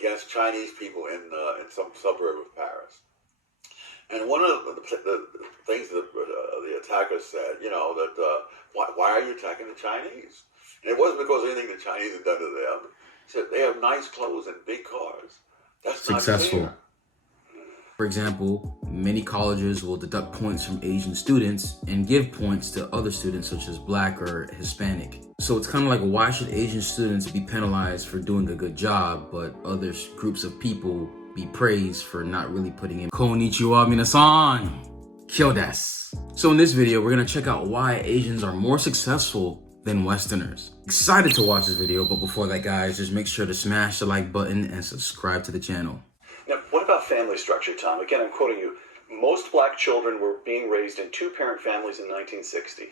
against Chinese people in some suburb of Paris. And one of the things that the attackers said, that why are you attacking the Chinese? And it wasn't because of anything the Chinese had done to them. He said they have nice clothes and big cars. That's successful. Not fair. For example, many colleges will deduct points from Asian students and give points to other students such as Black or Hispanic. So it's kind of like, why should Asian students be penalized for doing a good job, but other groups of people be praised for not really putting in? Konnichiwa minasan! Kyo desu! So in this video, we're going to check out why Asians are more successful than Westerners. Excited to watch this video, but before that, guys, just make sure to smash the like button and subscribe to the channel. Now, what about family structure, Tom? Again, I'm quoting you. Most black children were being raised in two-parent families in 1960.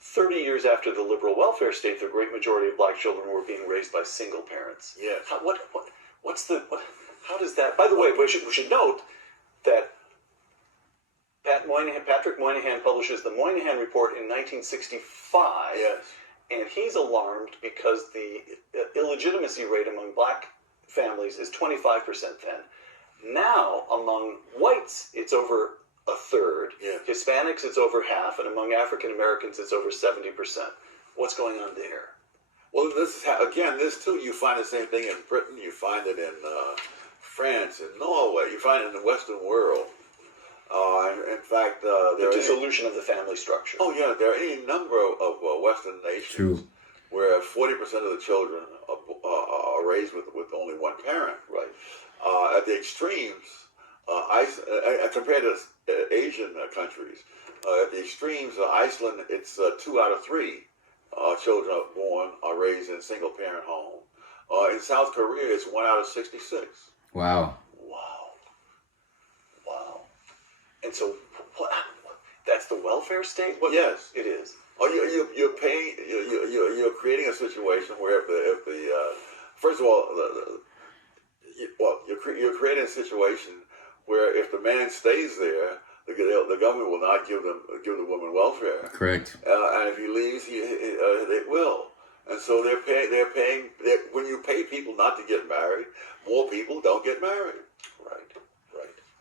30 years after the liberal welfare state, the great majority of black children were being raised by single parents. Yes. How does that? By the way, we should note that Patrick Moynihan publishes the Moynihan Report in 1965. Yes. And he's alarmed because the illegitimacy rate among black families is 25% then. Now, among whites, it's over a third. Yeah. Hispanics, it's over half. And among African Americans, it's over 70%. What's going on there? Well, this is this too, you find the same thing in Britain, you find it in France, in Norway, you find it in the Western world. In fact, The dissolution of the family structure. Oh yeah, there are any number of Western nations where 40% of the children are raised with only one parent. Right. At the extremes, compared to Asian countries, at the extremes, Iceland, it's 2 out of 3 children born are raised in a single-parent home. In South Korea, it's 1 out of 66. Wow. And so, that's the welfare state? Yes, it is. Oh, you're paying. You're creating a situation where if the first of all, you're creating a situation where if the man stays there, the government will not give the woman welfare. Correct. And if he leaves, they will. And so they're paying. When you pay people not to get married, more people don't get married. Right.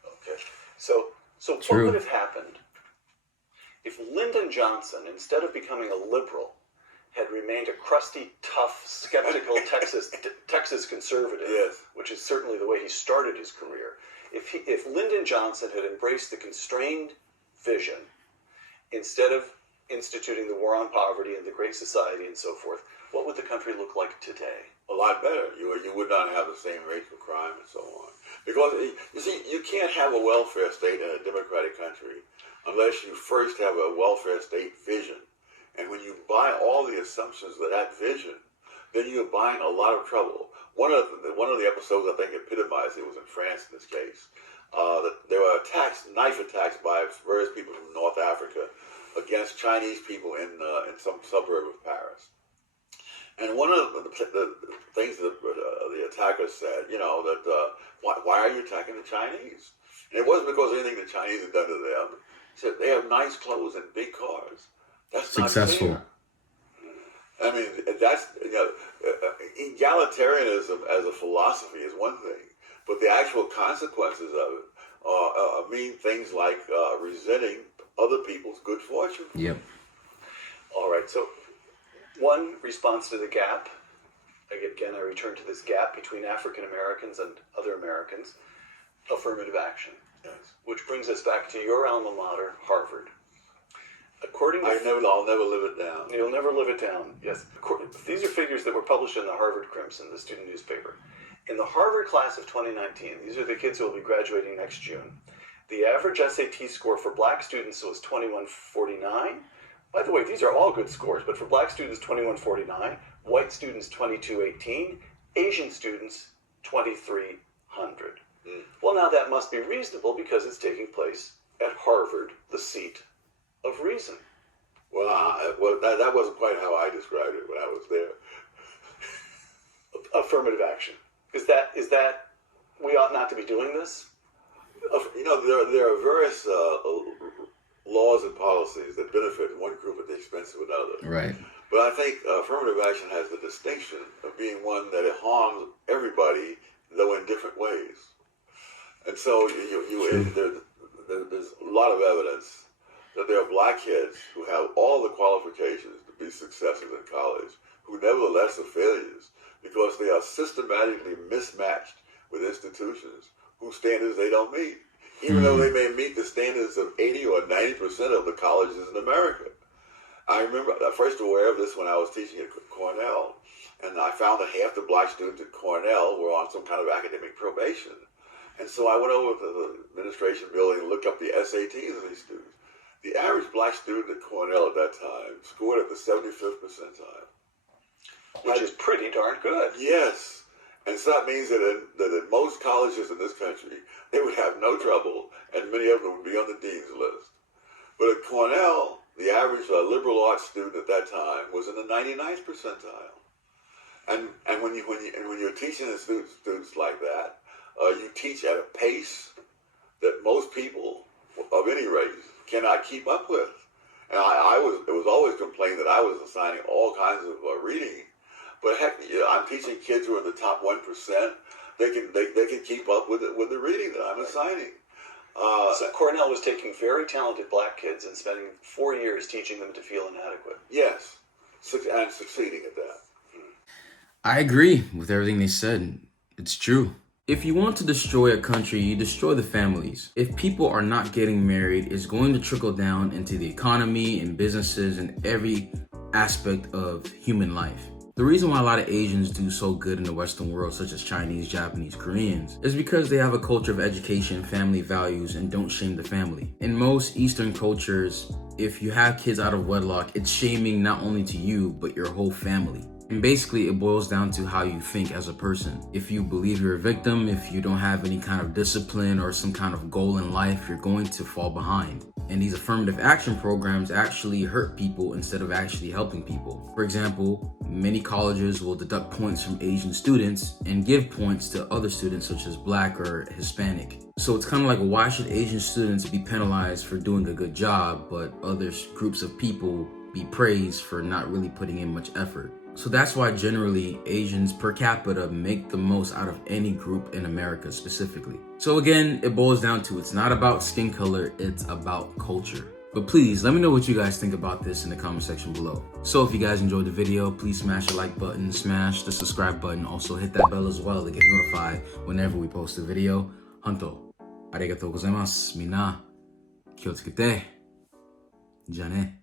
Okay. So True. what would have happened if Lyndon Johnson, instead of becoming a liberal, had remained a crusty, tough, skeptical Texas conservative, yes, which is certainly the way he started his career? If Lyndon Johnson had embraced the constrained vision instead of instituting the war on poverty and the Great Society and so forth, what would the country look like today? A lot better. You would not have the same rates of crime and so on. Because, you see, you can't have a welfare state in a democratic country unless you first have a welfare state vision. And when you buy all the assumptions of that vision, then you're buying a lot of trouble. One of the episodes I think epitomized it was in France in this case. There were knife attacks by various people from North Africa against Chinese people in some suburb of Paris. And one of the things that the attackers said, that why are you attacking the Chinese? And it wasn't because of anything the Chinese had done to them. He said they have nice clothes and big cars. That's successful. Not fair. I mean, that's egalitarianism as a philosophy is one thing, but the actual consequences of it mean things like resenting other people's good fortune. Yep. All right. So, one response to the gap. Again, I return to this gap between African Americans and other Americans. Affirmative action. Yes. Which brings us back to your alma mater, Harvard. I'll never live it down. You'll never live it down. Yes. These are figures that were published in the Harvard Crimson, the student newspaper. In the Harvard class of 2019, these are the kids who will be graduating next June. The average SAT score for black students was 2149. By the way, these are all good scores, but for black students, 2149, white students, 2218, Asian students, 2300. Well, now that must be reasonable because it's taking place at Harvard, the seat of reason. Well, that wasn't quite how I described it when I was there. Affirmative action. Is that we ought not to be doing this? There are various laws and policies that benefit one group at the expense of another. Right. But I think affirmative action has the distinction of being one that it harms everybody, though in different ways. And so there's a lot of evidence that there are black kids who have all the qualifications to be successes in college, who nevertheless are failures because they are systematically mismatched with institutions whose standards they don't meet, even though they may meet the standards of 80 or 90% of the colleges in America. I remember first aware of this when I was teaching at Cornell, and I found that half the black students at Cornell were on some kind of academic probation. And so I went over to the administration building and looked up the SATs of these students. The average black student at Cornell at that time scored at the 75th percentile. Which is pretty darn good. Yes. And so that means that in most colleges in this country, they would have no trouble, and many of them would be on the dean's list. But at Cornell, the average liberal arts student at that time was in the 99th percentile. And when you're teaching the students like that, you teach at a pace that most people of any race cannot keep up with. And it was always complained that I was assigning all kinds of reading. But heck, I'm teaching kids who are in the top 1%. They can keep up with the reading that I'm assigning. So Cornell was taking very talented black kids and spending 4 years teaching them to feel inadequate. Yes, and succeeding at that. I agree with everything they said. It's true. If you want to destroy a country, you destroy the families. If people are not getting married, it's going to trickle down into the economy and businesses and every aspect of human life. The reason why a lot of Asians do so good in the Western world, such as Chinese, Japanese, Koreans, is because they have a culture of education, family values, and don't shame the family. In most Eastern cultures, if you have kids out of wedlock, it's shaming not only to you, but your whole family. And basically, it boils down to how you think as a person. If you believe you're a victim, if you don't have any kind of discipline or some kind of goal in life, you're going to fall behind. And these affirmative action programs actually hurt people instead of actually helping people. For example, many colleges will deduct points from Asian students and give points to other students such as Black or Hispanic. So it's kind of like, why should Asian students be penalized for doing a good job, but other groups of people be praised for not really putting in much effort? So that's why generally Asians per capita make the most out of any group in America specifically. So again, it boils down to, it's not about skin color, it's about culture. But please let me know what you guys think about this in the comment section below. So if you guys enjoyed the video, please smash the like button, smash the subscribe button, also hit that bell as well to get notified whenever we post a video. Honto, arigatou gozaimasu. Minna, kiyotsukete. Ja ne.